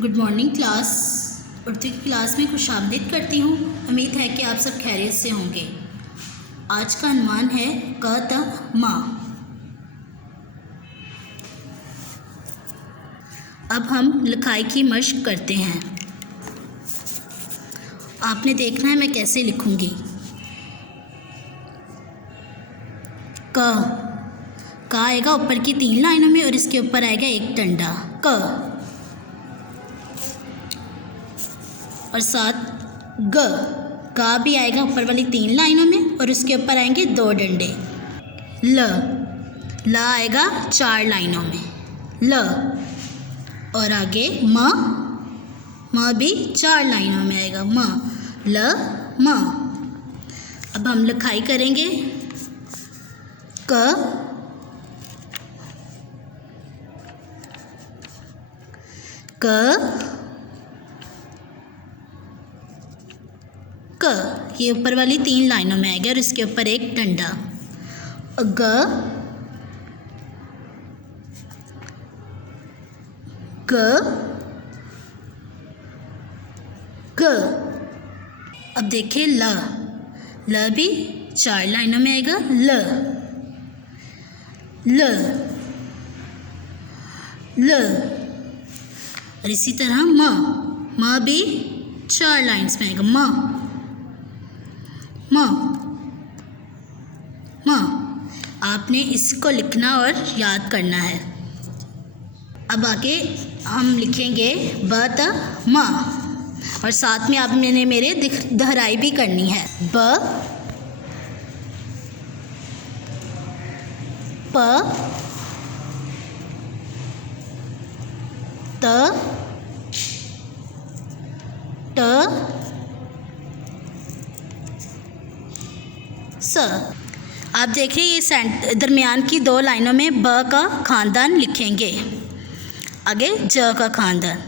Good morning class. Urdu की class में खुशामदीद करती हूँ। उम्मीद है कि आप सब खैरियत से होंगे। आज का अनुमान है क त मा। अब हम लिखाई की मशक करते हैं। आपने देखना है मैं कैसे लिखूँगी। क आएगा ऊपर की 3 लाइनों में और इसके ऊपर आएगा एक डंडा क, और साथ ग का भी आएगा ऊपर वाली 3 लाइनों में और उसके ऊपर आएंगे 2 डंडे। ल आएगा 4 लाइनों में ल, और आगे म भी 4 लाइनों में आएगा म ल म। अब हम लिखाई करेंगे क ये ऊपर वाली 3 लाइनों में आएगा और इसके ऊपर एक डंडा। ग अब देखिए ल भी 4 लाइनों में आएगा ल, और इसी तरह म भी 4 लाइन्स में आएगा म। आपने इसको लिखना और याद करना है। अब आगे हम लिखेंगे ब त म, और साथ में आप मैंने मेरे दोहराई भी करनी है। ब प त ट स। आप देखिए ये दरमियान की 2 लाइनों में ब का खानदान लिखेंगे, आगे ज का खानदान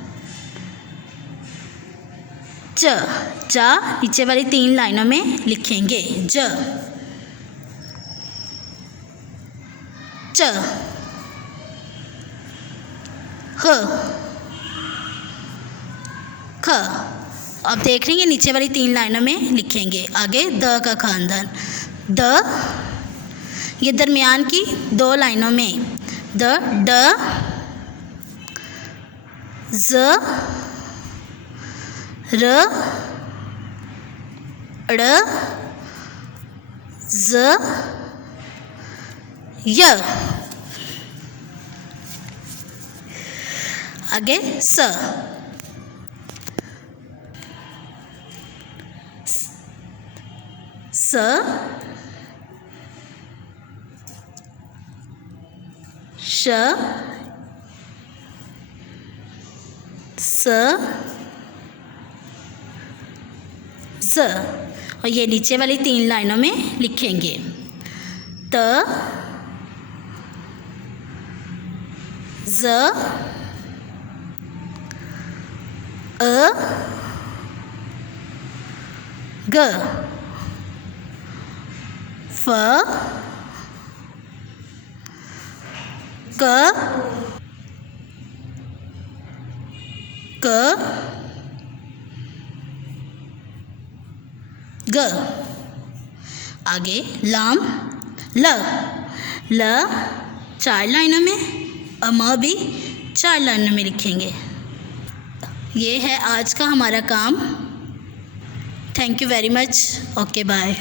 चा नीचे वाली 3 लाइनों में लिखेंगे च। ख आप देख रही हैं नीचे वाली 3 लाइनों में लिखेंगे, आगे द का खानदान ये दरमियान की 2 लाइनों में ड ज र ड़ ज य, आगे स श ज, और ये नीचे वाली 3 लाइनों में लिखेंगे त ज अ ग फ क ग, आगे लाम ल 4 लाइनों में और म भी 4 लाइनों में लिखेंगे। ये है आज का हमारा काम। Thank you very much. Okay bye.